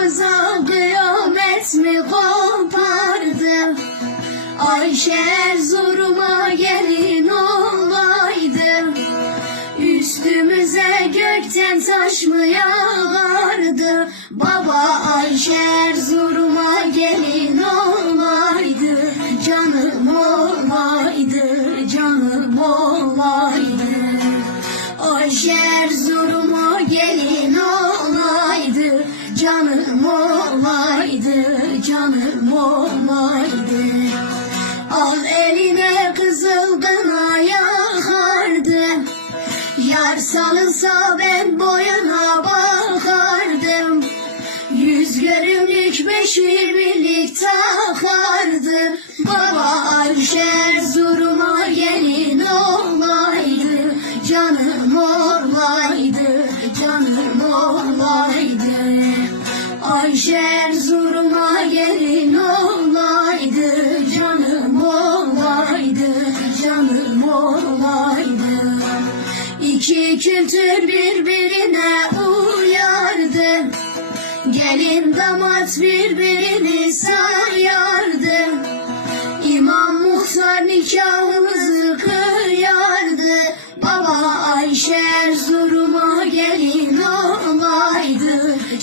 başımıza kıyamet mi kopardı? Ayşe Erzurum'a gelin olaydı. Üstümüze gökten taş mı yağardı? Baba Ayşe Erzurum'a gelin olaydı. Canım olaydı, canım olaydı. Ayşe olaydı Canım olaydı, canım olaydı. Al eline kızıl kına yakardı Yar salınsa ben boyuna bakardım. Yüz görümlük beşi birlik takardı. Baba Ayşe Erzurum'a gelin olaydı. Canım olaydı, canım Ayşe Erzurum'a gelin olaydı Canım olaydı, canım olaydı. İki kültür birbirine uyardı Gelin damat birbirini sayardı. İmam muhtar nikahımızı kıyardı Baba Ayşe Erzurum'a gelin olaydı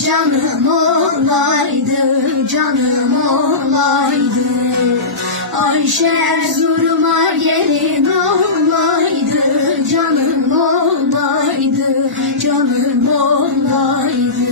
Canım olaydı, canım olaydı. Ayşe Erzurum'a gelin olaydı Canım olaydı, canım olaydı.